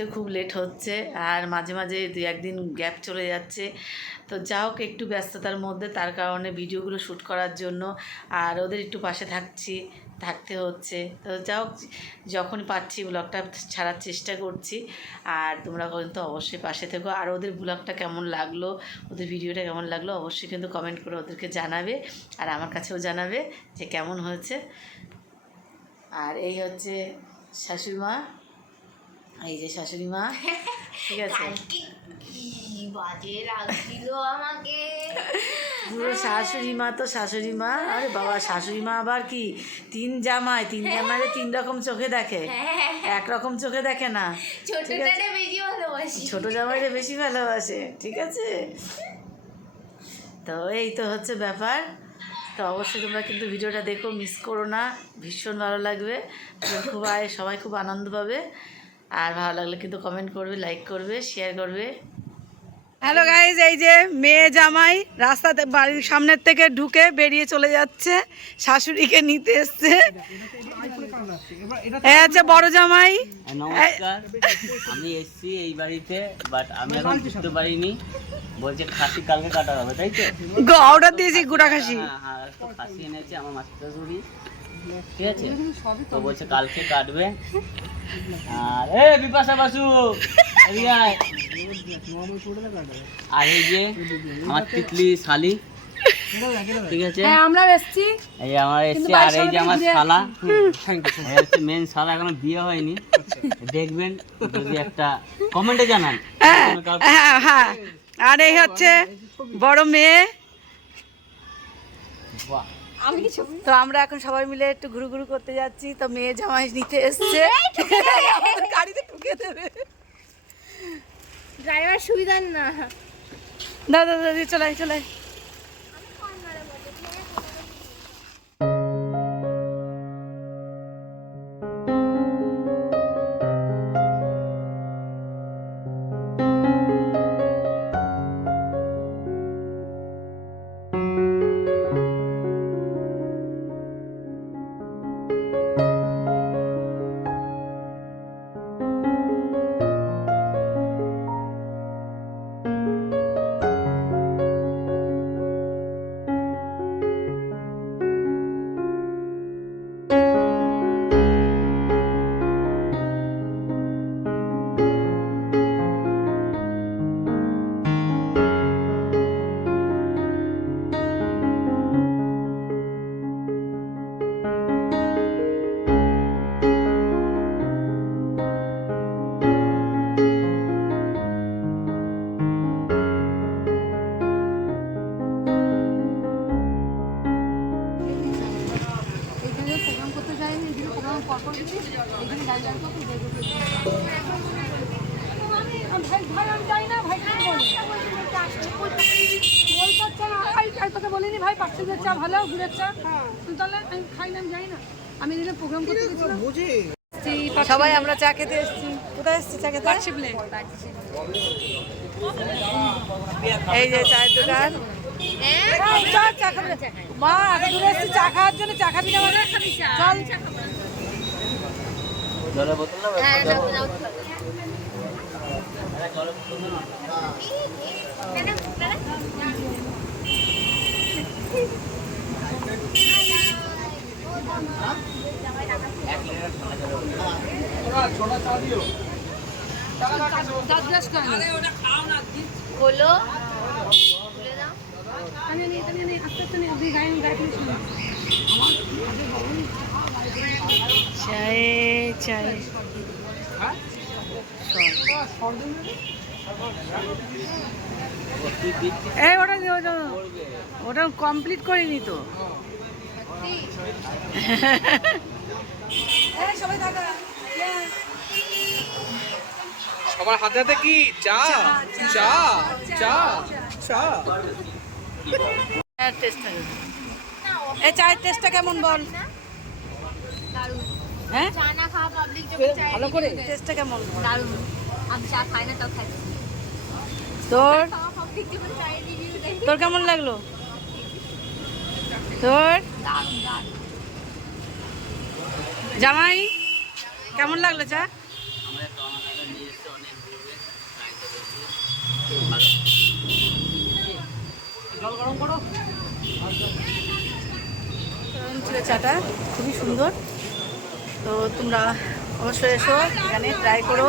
আসতে খুব লেট হচ্ছে আর মাঝে মাঝে দু একদিন গ্যাপ চলে যাচ্ছে। তো যা হোক, একটু ব্যস্ততার মধ্যে তার কারণে ভিডিওগুলো শ্যুট করার জন্য আর ওদের একটু পাশে থাকছি, থাকতে হচ্ছে। তো যা হোক যখন পাচ্ছি ব্লগটা ছাড়ার চেষ্টা করছি আর তোমরা কিন্তু অবশ্যই পাশে থেকো। আর ওদের ব্লগটা কেমন লাগল, ওদের ভিডিওটা কেমন লাগল অবশ্যই কিন্তু কমেন্ট করে ওদেরকে জানাবে আর আমার কাছেও জানাবে যে কেমন হয়েছে। আর এই হচ্ছে শাশুড়ি মা এই যে শাশুড়ি মা। ঠিক আছে। বাজে লাগছিল আমাকে? পুরো শাশুড়ি মা তো শাশুড়ি মা। আরে বাবা শাশুড়ি মা আবার কি? তিন জামাই তিন জামাইরে তিন রকম চোখে দেখে। হ্যাঁ। এক রকম চোখে দেখে না। ছোট জামাইরে বেশি ভালোবাসে। ঠিক আছে? তো এই তো হচ্ছে ব্যাপার। তো অবশ্যই তোমরা কিন্তু ভিডিওটা দেখো মিস করো না। ভীষণ ভালো লাগবে। খুব আয় সবাই খুব আনন্দ পাবে। আর ভালো লাগলে কিন্তু কমেন্ট করবে লাইক করবে শেয়ার করবে। হ্যালো গাইজ এই যে মেয়ে জামাই রাস্তাতে বাড়ির সামনের থেকে ঢুকে বেরিয়ে চলে যাচ্ছে শাশুড়িকে নিতে এসছে। এই হচ্ছে বড় জামাই। নমস্কার আমি এসেছি এই বাড়িতে বাট আমি এখন বুঝতে পারিনি বলছে খাসি কালকে কাটা হবে তাই তো? অর্ডার দিয়েছি গুড়া খাসি। হ্যাঁ হ্যাঁ খাসি এনেছে আমার মাসি শাশুড়ি। ঠিক আছে? তো বলছে কালকে কাটবে। আর এ বিপাশা বাসু আর এই যে আমার তিতলি শালি ঠিক আছে? আমরা এসছি। এই আমার এসছে আর এই যে আমার শালা। হচ্ছে মেন শালা এখনও বিয়ে হয়নি। দেখবেন যদি একটা কমেন্টে জানান। হ্যাঁ হ্যাঁ। আর এই হচ্ছে বড় মেয়ে। বাহ। তো আমরা এখন সবাই মিলে একটু ঘুরু ঘুরু করতে যাচ্ছি। তো মেয়ে জামাই নিতে এসছে। আমাদের গাড়িতে ঢুকে দেবে। ড্রাইভার সুবিধার না। দাদা দাদি চলাই চলাই বলিনি ভাই পার্সেলের চা ভালো গুড়ের চা? তাহলে আমি খাই না আমি যাই না। আমি এখানে প্রোগ্রাম করতে গেছিলাম। সবাই আমরা চা খেতে এসেছি। কোথায় এসেছি চা খেতে? এই যে চায়ের দোকান। এই, চা খাবি। না। মা দূরে এসেছি চা খাওয়ার জন্য চা খাবি না মানে? চল। গায়ে ফেলেছি চায়ে এই ওটা ওটা কমপ্লিট করিনি তো। সবার হাতে হাতে কি? চা চা চা চা টেস্টটা এই চায়ের টেস্টটা কেমন বল? হ্যাঁ? ভালো করে। টেস্টটা কেমন দারুণ। আমি চা খাই না তাও খাই তোর? তোর কেমন লাগল? তোর? জামাই কেমন লাগল চা আমাদের তো আমাদের নিজস্ব চাটা খুবই সুন্দর। তো তোমরা অবশ্যই এসো, এখানে ট্রাই করো।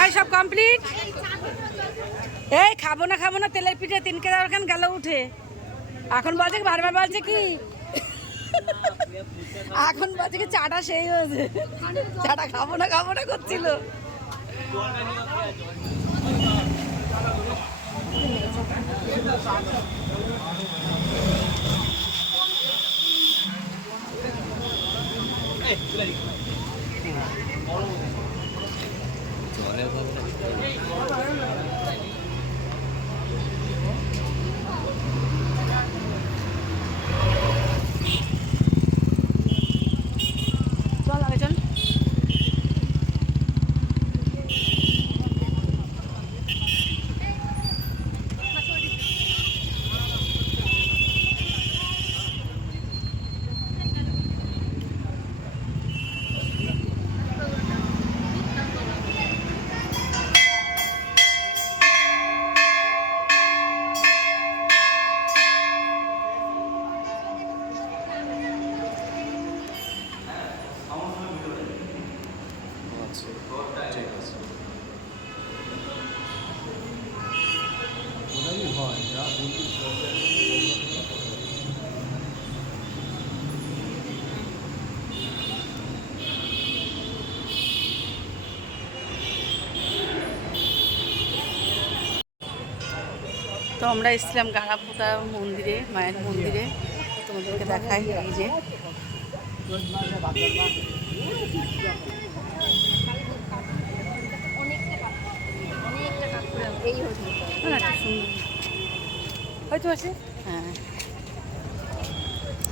এই সব কমপ্লিট এই খাব না খাব না, তেলের পিঠে তিন কেজি ওখান গেল উঠে? এখন বলছে বারবার বলছে কি? এখন বাজে চাটা সেই হয়েছে? চাটা খাব না খাব না করছিল। চল আগে চল তো আমরা এসেছিলাম গাড়াপোতা মন্দিরে মায়ের মন্দিরে। তোমাদেরকে দেখাই এই যে। খুব হয়তো আছে। হ্যাঁ।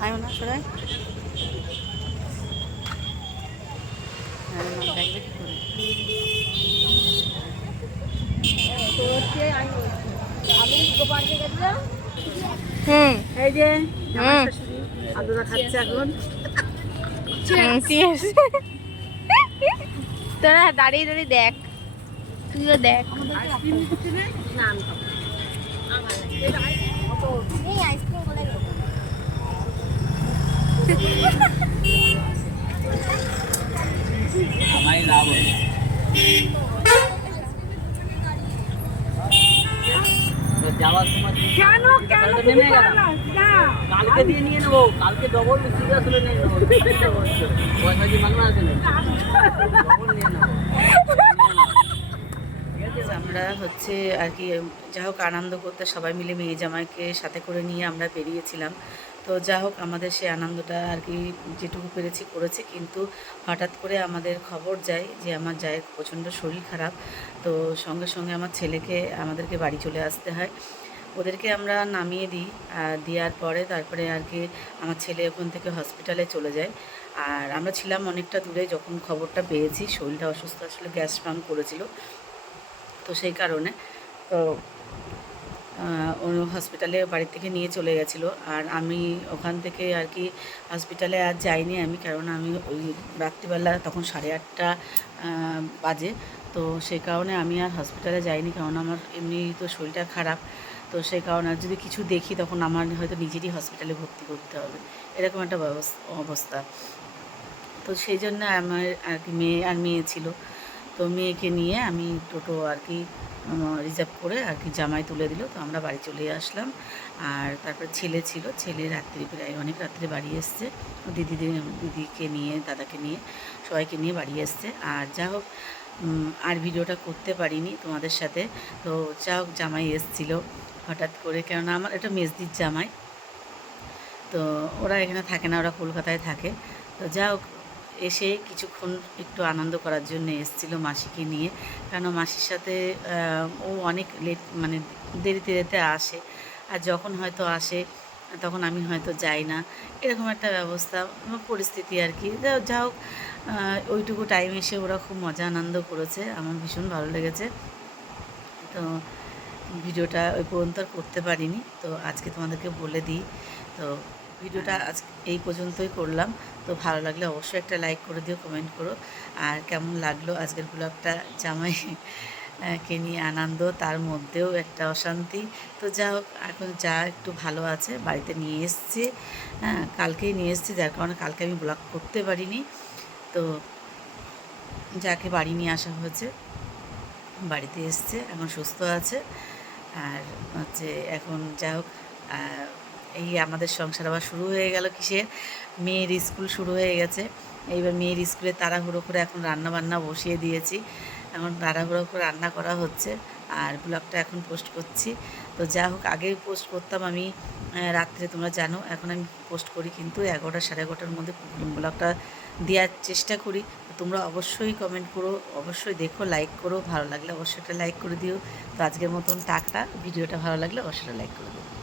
আয়ো না সরাই হ্যাঁ দেখবে কি করে হুম। এই যে আলুরা খাচ্ছে এখন। তোরা দাঁড়িয়ে দাঁড়িয়ে দেখ। তুইও দেখ। আমায় লাভ হবে তো যাওয়ার সময় কেন? কেন তাহলে তো তুমি নেমে গেলাম। না? না কালকে দিয়ে নিয়ে নেব। কালকে ডবল সিরিয়াস হলে নিয়ে নেব। পয়সা মানবে আছে আমরা হচ্ছে আর কি যা হোক আনন্দ করতে সবাই মিলে মেয়ে জামাইকে সাথে করে নিয়ে আমরা বেরিয়েছিলাম। তো যা হোক আমাদের সেই আনন্দটা আর কি যেটুকু পেরেছি করেছি কিন্তু হঠাৎ করে আমাদের খবর যায় যে আমার জায়ের প্রচণ্ড শরীর খারাপ। তো সঙ্গে সঙ্গে আমার ছেলেকে আমাদেরকে বাড়ি চলে আসতে হয়। ওদেরকে আমরা নামিয়ে দিই, আর দেওয়ার পরে তারপরে আর কি আমার ছেলে ওখান থেকে হসপিটালে চলে যায়। আর আমরা ছিলাম অনেকটা দূরে, যখন খবরটা পেয়েছি, শরীরটা অসুস্থ, আসলে গ্যাস ফার্ম করেছিল। তো সেই কারণে, তো হসপিটালে বাড়ি থেকে নিয়ে চলে গেছিল। আর আমি ওখান থেকে আর কি হসপিটালে আর যাইনি আমি, কারণ আমি ওই রাত্রিবেলা তখন সাড়ে আটটা বাজে। তো সেই কারণে আমি আর হসপিটালে যাইনি, কারণ আমার এমনি তো শরীরটা খারাপ। তো সেই কারণে যদি কিছু দেখি, তখন আমার হয়তো নিজেরই হসপিটালে ভর্তি করতে হবে। এরকম একটা অবস্থা। তো সেই জন্য আমার আর কি মেয়ে আর মেয়ে ছিল। তো মেয়েকে নিয়ে আমি টোটো আর কি রিজার্ভ করে আর কি জামাই তুলে দিল। তো আমরা বাড়ি চলে আসলাম। আর তারপর ছেলে ছিল। ছেলে রাত্রি প্রায় অনেক রাত্রে বাড়ি এসছে। দিদি দিদিকে নিয়ে, দাদাকে নিয়ে, সবাইকে নিয়ে বাড়ি এসছে। আর যা হোক আর ভিডিওটা করতে পারিনি তোমাদের সাথে। তো হোক, জামাই এসছিল হঠাৎ করে। কেননা আমার এটা মেজদির জামাই। তো ওরা এখানে থাকে না, ওরা কলকাতায় থাকে। তো যা হোক, এসে কিছুক্ষণ একটু আনন্দ করার জন্য এসেছিল মাসিকে নিয়ে। কেন মাসির সাথে ও অনেক লেট মানে দেরিতে দেরিতে আসে। আর যখন হয়তো আসে তখন আমি হয়তো যাই না। এরকম একটা ব্যবস্থা পরিস্থিতি আর কি। যা- হোক ওইটুকু টাইম এসে ওরা খুব মজা, আনন্দ করেছে। আমার ভীষণ ভালো লেগেছে। তো ভিডিওটা ওই পর্যন্ত আর করতে পারিনি। তো আজকে তোমাদেরকে বলে দিই, তো ভিডিওটা আজ এই পর্যন্তই করলাম। তো ভালো লাগলে অবশ্যই একটা লাইক করে দিও কমেন্ট করো। আর কেমন লাগল আজকের ব্লগটা জামাই কে নিয়ে আনন্দ, তার মধ্যেও একটা অশান্তি। তো যা হোক, এখন যা একটু ভালো আছে, বাড়িতে নিয়ে এসছি। হ্যাঁ কালকেই নিয়ে এসছি, যার কারণে কালকে আমি ব্লগ করতে পারিনি। তো যাকে বাড়ি নিয়ে আসা হয়েছে, বাড়িতে এসছে, এখন সুস্থ আছে। আর হচ্ছে এখন যা হোক এই আমাদের সংসার আবার শুরু হয়ে গেল কিসের? মেয়ের স্কুল শুরু হয়ে গেছে। এইবার মেয়ের স্কুলে তাড়াহুড়ো করে এখন রান্না বান্না বসিয়ে দিয়েছি। এখন তাড়াহুড়ো করে রান্না করা হচ্ছে আর ব্লগটা এখন পোস্ট করছি। তো যা হোক আগে পোস্ট করতাম আমি রাত্রে, তোমরা জানো, এখন আমি পোস্ট করি কিন্তু এগারোটা, সাড়ে এগারোটার মধ্যে ব্লগটা দেওয়ার চেষ্টা করি। তোমরা অবশ্যই কমেন্ট করো, অবশ্যই দেখো লাইক করো, ভালো লাগলে অবশ্যই একটা লাইক করে দিও। তো আজকের মতন টাকটা ভিডিওটা ভালো লাগলে অবশ্যই লাইক করে দিও।